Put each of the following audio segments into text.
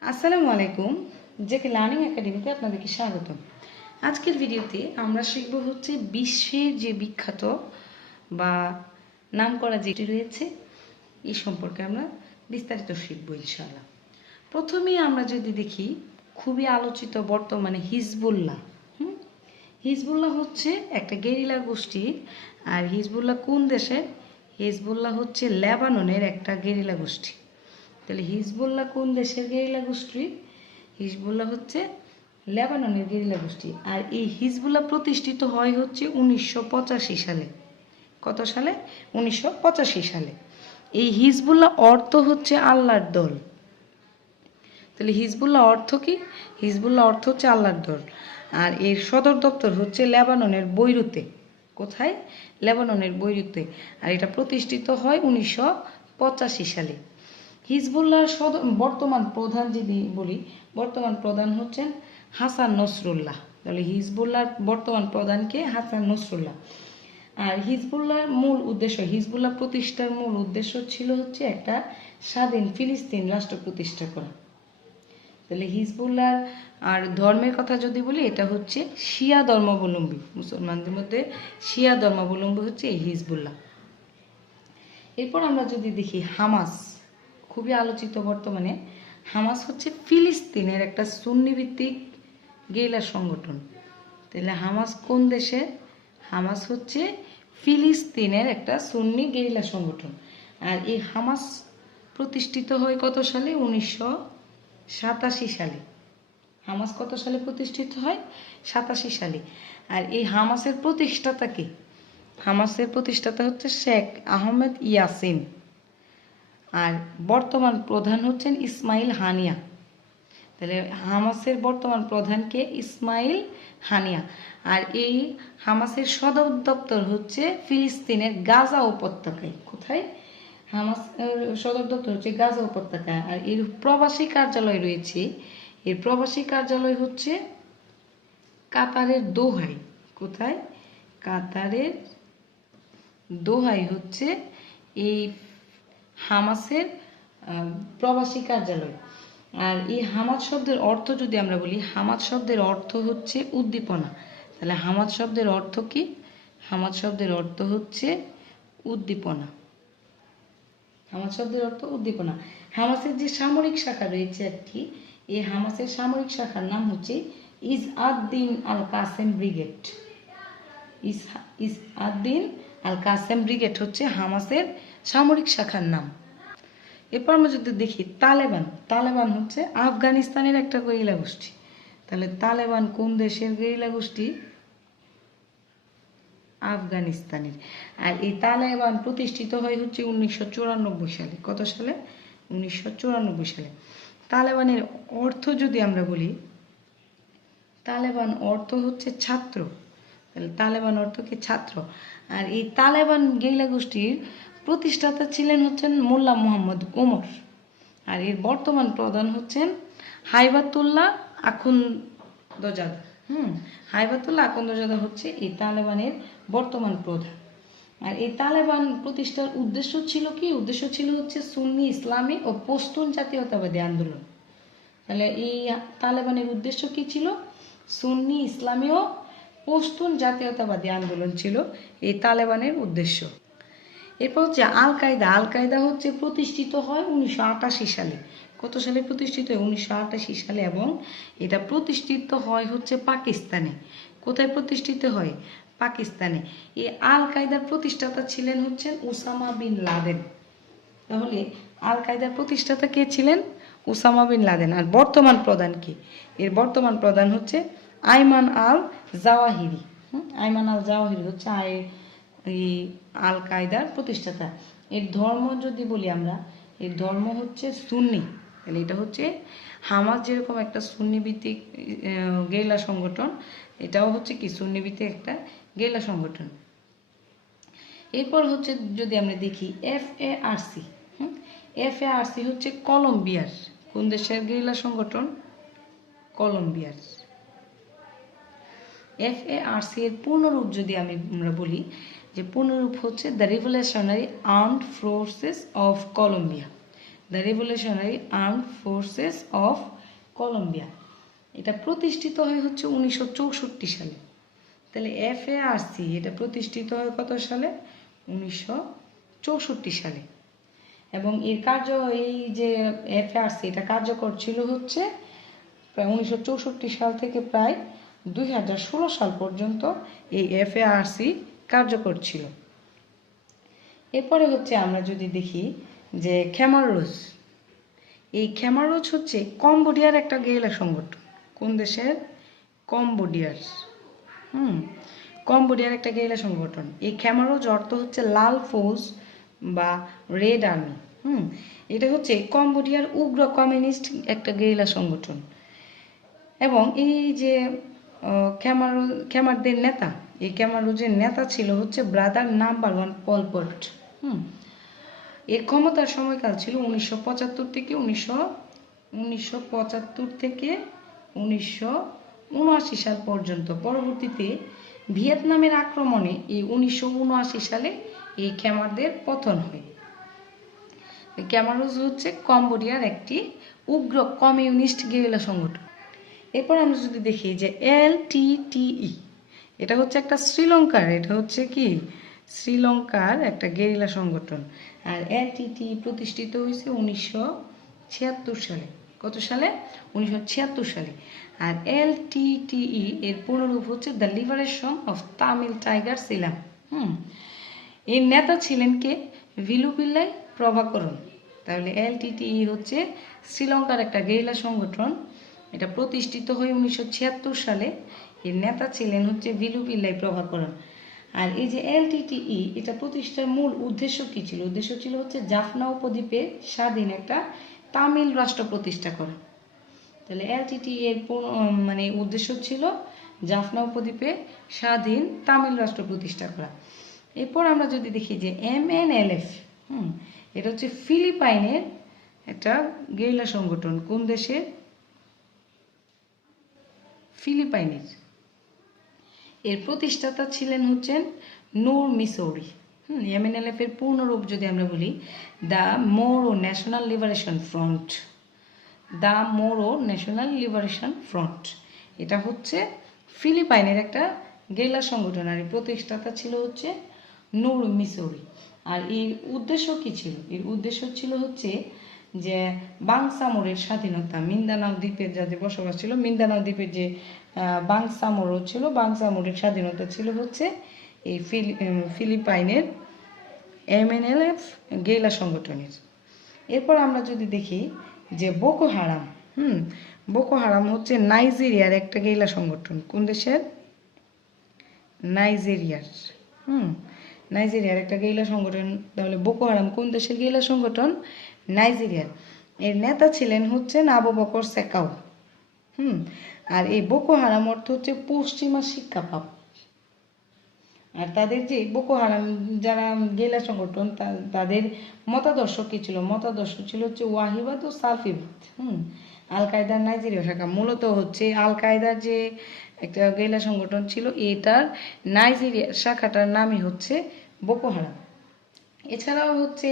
আসসালামু আলাইকুম। JK learning একাডেমিতে আপনাদেরকে স্বাগত। আজকের ভিডিওতে আমরা শিখব হচ্ছে বিশ্বের যে বিখ্যাত বা নামকরা যেটি রয়েছে এই সম্পর্কে আমরা বিস্তারিত শিখব ইনশাআল্লাহ। প্রথমেই আমরা যদি দেখি খুবই আলোচিত বর্তমানে হিজবুল্লাহ। হিজবুল্লাহ হচ্ছে একটা গেরিলা গোষ্ঠী। আর হিজবুল্লাহ কোন দেশের? হিজবুল্লাহ হচ্ছে লেবাননের একটা গেরিলা গোষ্ঠী। তাহলে হিজবুল্লাহ কোন দেশের গেরিলা গোষ্ঠী? হিজবুল্লাহ হচ্ছে লেবাননের গেরিলা গোষ্ঠী। আর এই হিজবুল্লাহ প্রতিষ্ঠিত হয় হচ্ছে 1985 সালে। কত সালে? 1985 সালে। এই হিজবুল্লাহ অর্থ হচ্ছে আল্লাহর দল। তাহলে হিজবুল্লাহ অর্থ কি? হিজবুল্লাহ অর্থ হচ্ছে আল্লাহর দল। আর এর সদর দপ্তর হচ্ছে লেবাননের বৈরুতে। কোথায়? লেবাননের বৈরুতে। আর এটা প্রতিষ্ঠিত হয় 1985 সালে। হিজবুল্লাহর বর্তমান প্রধান যদি বলি, বর্তমান প্রধান হচ্ছেন হাসান নসরুল্লাহ। তাহলে হিজবুল্লাহর বর্তমান প্রধানকে হাসান নসরুল্লাহ। আর হিজবুল্লাহর মূল উদ্দেশ্য, হিজবুল্লাহ প্রতিষ্ঠার মূল উদ্দেশ্য ছিল হচ্ছে একটা স্বাধীন ফিলিস্তিন রাষ্ট্র প্রতিষ্ঠা করা। তাহলে হিজবুল্লাহ আর ধর্মের কথা যদি বলি, এটা হচ্ছে শিয়া ধর্মাবলম্বী, মুসলমানদের মধ্যে শিয়া ধর্মাবলম্বী হচ্ছে এই হিজবুল্লাহ। এরপর আমরা যদি দেখি হামাস, খুবই আলোচিত বর্তমানে। হামাস হচ্ছে ফিলিস্তিনের একটা সুন্নিভিত্তিক গেরিলা সংগঠন। তাহলে হামাস কোন দেশে? হামাস হচ্ছে ফিলিস্তিনের একটা সুন্নি গেরিলা সংগঠন। আর এই হামাস প্রতিষ্ঠিত হয় কত সালে? 1987 সালে। হামাস কত সালে প্রতিষ্ঠিত হয়? 87 সালে। আর এই হামাসের প্রতিষ্ঠাতা কে? হামাসের প্রতিষ্ঠাতা হচ্ছে শেখ আহমেদ ইয়াসিন। আর বর্তমান প্রধান হচ্ছেন ইসমাইল হানিয়া। তাহলে হামাসের বর্তমান প্রধানকে ইসমাইল হানিয়া। আর এই হামাসের সদর দপ্তর হচ্ছে ফিলিস্তিনের গাজা উপত্যকায়। কোথায়? হামাস সদর দপ্তর হচ্ছে গাজা উপত্যকায়। আর এর প্রবাসী কার্যালয় রয়েছে, এর প্রবাসী কার্যালয় হচ্ছে কাতারের দোহায়। কোথায়? কাতারের দোহায় হচ্ছে এই হামাসের প্রবাসী কার্যালয়। আর এই হামাদ শব্দের অর্থ যদি আমরা বলি, হামাদ শব্দের অর্থ হচ্ছে উদ্দীপনা। তাহলে হামাদ শব্দের অর্থ কি? হামাদ শব্দের অর্থ হচ্ছে উদ্দীপনা। হামাদ শব্দের অর্থ উদ্দীপনা। হামাসের যে সামরিক শাখা রয়েছে একটি, এই হামাসের সামরিক শাখার নাম হচ্ছে Izz ad-Din al Qassam Brigade. Izz ad-Din al Qassam Brigade হচ্ছে হামাসের সামরিক শাখার নাম। এরপর আমরা যদি দেখি তালেবান, তালেবান হচ্ছে আফগানিস্তানের একটা গেরিলা গোষ্ঠী। তাহলে তালেবান কোন দেশের গেরিলা গোষ্ঠী? আফগানিস্তানের। আর এই তালেবান প্রতিষ্ঠিত হয় হচ্ছে 1994 সালে। কত সালে? 1994 সালে। তালেবানের অর্থ যদি আমরা বলি, তালেবান অর্থ হচ্ছে ছাত্র। তাহলে তালেবান অর্থ কি? ছাত্র। আর এই তালেবান গেরিলা গোষ্ঠীর প্রতিষ্ঠাতা ছিলেন হচ্ছেন মোল্লা মোহাম্মদ ওমর। আর এর বর্তমান প্রধান হচ্ছেন হাইবাতুল্লাহ আখুন্দজাদা। হাইবাতুল্লাহ আখুন্দজাদা হচ্ছে এই তালেবানের বর্তমান প্রধান। আর এই তালেবান প্রতিষ্ঠার উদ্দেশ্য ছিল কি? উদ্দেশ্য ছিল হচ্ছে সুন্নি ইসলামী ও পশতুন জাতীয়তাবাদী আন্দোলন। তাহলে এই তালেবানের উদ্দেশ্য কি ছিল? সুন্নি ইসলামী ও পশতুন জাতীয়তাবাদী আন্দোলন ছিল এই তালেবানের উদ্দেশ্য। এরপর হচ্ছে আল কায়দা। আল কায়দা হচ্ছে প্রতিষ্ঠিত হয় 1988 সালে। কত সালে প্রতিষ্ঠিত হয়? 1988 সালে। এবং এটা প্রতিষ্ঠিত হয় হচ্ছে পাকিস্তানে। কোথায় প্রতিষ্ঠিত হয়? পাকিস্তানে। এই আল কায়দার প্রতিষ্ঠাতা ছিলেন হচ্ছেন ওসামা বিন লাদেন। তাহলে আল কায়দার প্রতিষ্ঠাতা কে ছিলেন? Osama bin Laden. আর বর্তমান প্রধান কে? এর বর্তমান প্রধান হচ্ছে আইমান আল জাওয়াহিরি। আইমান আল জাওয়াহিরি হচ্ছে এই আল কায়দার প্রতিষ্ঠাতা। এর ধর্ম যদি বলি আমরা, এর ধর্ম হচ্ছে সুন্নি। তাহলে এটা হচ্ছে হামাস যেরকম একটা সুন্নি ভিত্তিক গেরিলা সংগঠন, এটাও হচ্ছে কি সুন্নি ভিত্তিক একটা গেরিলা সংগঠন। এরপর হচ্ছে যদি আমরা দেখি FARC। FARC হচ্ছে কলম্বিয়ার। কোন দেশের গেরিলা সংগঠন? কলম্বিয়ার। FARC এর পূর্ণরূপ যদি আমরা বলি, যে পূর্ণরূপ হচ্ছে the revolutionary armed forces of Colombia. The revolutionary armed forces of Colombia. এটা প্রতিষ্ঠিত হয় হচ্ছে 1964 সালে। তাহলে FARC এটা প্রতিষ্ঠিত হয় কত সালে? 1964 সালে। এবং এর এই যে FARC এটা কার্যকর ছিল হচ্ছে প্রায় 1964 সাল থেকে প্রায় 2016 সাল পর্যন্ত এই FARC কার্যকর ছিল। এরপরে হচ্ছে আমরা যদি দেখি যে খেমার রোজ, এই খেমার রোজ হচ্ছে কম্বোডিয়ার একটা গেরিলা সংগঠন। কোন দেশের? কম্বোডিয়ার। কম্বোডিয়ার একটা গেরিলা সংগঠন। এই খেমার রোজ অর্থ হচ্ছে লাল ফৌজ বা রেড আর্মি। এটা হচ্ছে কম্বোডিয়ার উগ্র কমিউনিস্ট একটা গেরিলা সংগঠন। এবং এই যে খেমারদের নেতা, এই খেমার রোজের নেতা ছিল হচ্ছে ব্রাদার নাম্বার 1 পল পট। এর ক্ষমতার সময়কাল ছিল 1975 থেকে 1979 সাল পর্যন্ত। পরবর্তীতে ভিয়েতনামের আক্রমণে এই 1979 সালে এই খেমারদের পতন হয়। খেমার রোজ হচ্ছে কম্বোডিয়ার একটি উগ্র কমিউনিস্ট গেরিলা সংগঠন। এরপর আমরা যদি দেখি যে LTTE, এটা হচ্ছে একটা শ্রীলঙ্কার, এটা হচ্ছে কি শ্রীলঙ্কার একটা গেরিলা সংগঠন। আর LTTE প্রতিষ্ঠিত হয়েছে 1976 সালে। কত সালে? 1976 সালে। আর LTTE এর পুনরূপ হচ্ছে the liberation of Tamil tiger Eelam. এর নেতা ছিলেন কে? ভিলুপিল্লাই প্রভাকরণ। তাহলে LTTE হচ্ছে শ্রীলঙ্কার একটা গেরিলা সংগঠন। এটা প্রতিষ্ঠিত হয় 1976 সালে। এর নেতা ছিলেন হচ্ছে ভিলুপিল্লাই প্রভাকরণ। আর এই যে LTTE এটা প্রতিষ্ঠার মূল উদ্দেশ্য কি ছিল? উদ্দেশ্য ছিল হচ্ছে জাফনা উপদ্বীপে স্বাধীন একটা তামিল রাষ্ট্র প্রতিষ্ঠা করা। তাহলে LTTE এর মানে উদ্দেশ্য ছিল জাফনা উপদ্বীপে স্বাধীন তামিল রাষ্ট্র প্রতিষ্ঠা করা। এরপর আমরা যদি দেখি যে MNLF, এটা হচ্ছে ফিলিপাইনের একটা গেরিলা সংগঠন। কোন দেশের? ফিলিপাইনের। এর প্রতিষ্ঠাতা ছিলেন হচ্ছেন নূর মিসৌরি। MNLF এর পূর্ণরূপ যদি আমরা বলি the Moro national liberation front. The Moro national liberation front, এটা হচ্ছে ফিলিপাইনের একটা গেরিলা সংগঠন। আর এর প্রতিষ্ঠাতা ছিল হচ্ছে নূর মিসৌরি। আর এর উদ্দেশ্য কি ছিল? এর উদ্দেশ্য ছিল হচ্ছে যে বাংসামোরের স্বাধীনতা, মিন্দানাও দ্বীপের যাদের বসবাস ছিল, মিন্দানাও দ্বীপের যে বাংসামোরও ছিল, বাংসামোরের স্বাধীনতা ছিল হচ্ছে এই ফিলিপাইনের MNLF গেরিলা সংগঠনের। এরপর আমরা যদি দেখি যে বোকো হারাম, বোকো হারাম হচ্ছে নাইজেরিয়ার একটা গেরিলা সংগঠন। কোন দেশের? নাইজেরিয়ার। নাইজেরিয়ার একটা গেরিলা সংগঠন। তাহলে বোকো হারাম কোন দেশের গেরিলা সংগঠন? নাইজেরিয়ার। এর নেতা ছিলেন হচ্ছেন আবু বকর সেকাও। আর এই বোকো হারাম অর্থ হচ্ছে পশ্চিমা শিক্ষাপাপ। আর তাদের যে বোকো হারাম যারা গেরিলা সংগঠন, তাদের মতাদর্শ কি ছিল? মতাদর্শ ছিল হচ্ছে ওয়াহিবাদ ও সালফিবাদ। আল কায়দার নাইজেরিয়া শাখা। মূলত হচ্ছে আল কায়দার যে একটা গেরিলা সংগঠন ছিল, এটার নাইজেরিয়া শাখাটার নামই হচ্ছে বোকো হারাম। এছাড়াও হচ্ছে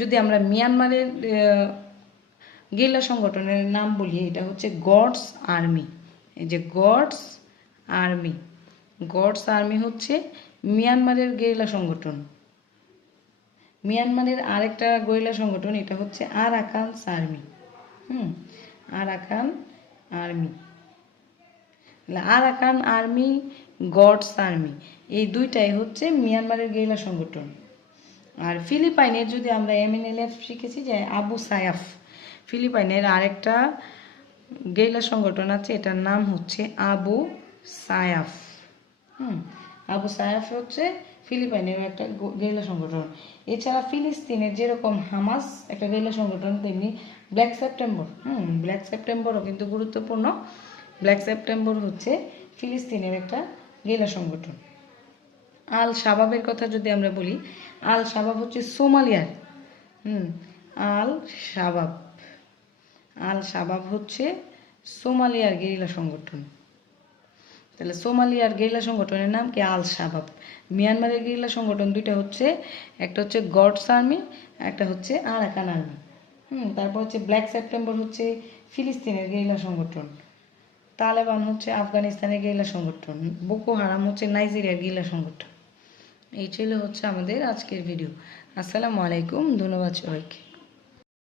যদি আমরা মিয়ানমারের গেরিলা সংগঠনের নাম বলি, এটা হচ্ছে গডস আর্মি। এই যে গডস আর্মি, গডস আর্মি হচ্ছে মিয়ানমারের গেরিলা সংগঠন। মিয়ানমারের আরেকটা গেরিলা সংগঠন, এটা হচ্ছে Arakan army. Arakan army, Arakan army, God's army, এই দুইটাই হচ্ছে মিয়ানমারের গেরিলা সংগঠন। আর ফিলিপাইনের যদি আমরা MNLF শিখেছি যে আবু সায়াফ, ফিলিপাইনের আরেকটা গেরিলা সংগঠন আছে, এটার নাম হচ্ছে আবু সায়াফ। আবু সায়াফ হচ্ছে ফিলিপাইনের একটা গেরিলা সংগঠন। এছাড়া ফিলিস্তিনের যেরকম হামাস একটা গেরিলা সংগঠন, তেমনি ব্ল্যাক সেপ্টেম্বর। ব্ল্যাক সেপ্টেম্বরও কিন্তু গুরুত্বপূর্ণ। ব্ল্যাক সেপ্টেম্বর হচ্ছে ফিলিস্তিনের একটা গেরিলা সংগঠন। আল শাবাবের কথা যদি আমরা বলি, আল শাবাব হচ্ছে সোমালিয়ার। আল শাবাব, আল শাবাব হচ্ছে সোমালিয়ার গেরিলা সংগঠন। তাহলে সোমালিয়ার গেরিলা সংগঠনের নাম কি? আল শাবাব। মিয়ানমারের গেরিলা সংগঠন দুইটা হচ্ছে, একটা হচ্ছে গডস আর্মি, একটা হচ্ছে আরাকান আর্মি। তারপর হচ্ছে ব্ল্যাক সেপ্টেম্বর হচ্ছে ফিলিস্তিনের গেরিলা সংগঠন, তালেবান হচ্ছে আফগানিস্তানের গেরিলা সংগঠন, বোকো হারাম হচ্ছে নাইজেরিয়ার গেরিলা সংগঠন। এই ছিল হচ্ছে আমাদের আজকের ভিডিও। আসসালামু আলাইকুম, ধন্যবাদ সবাইকে।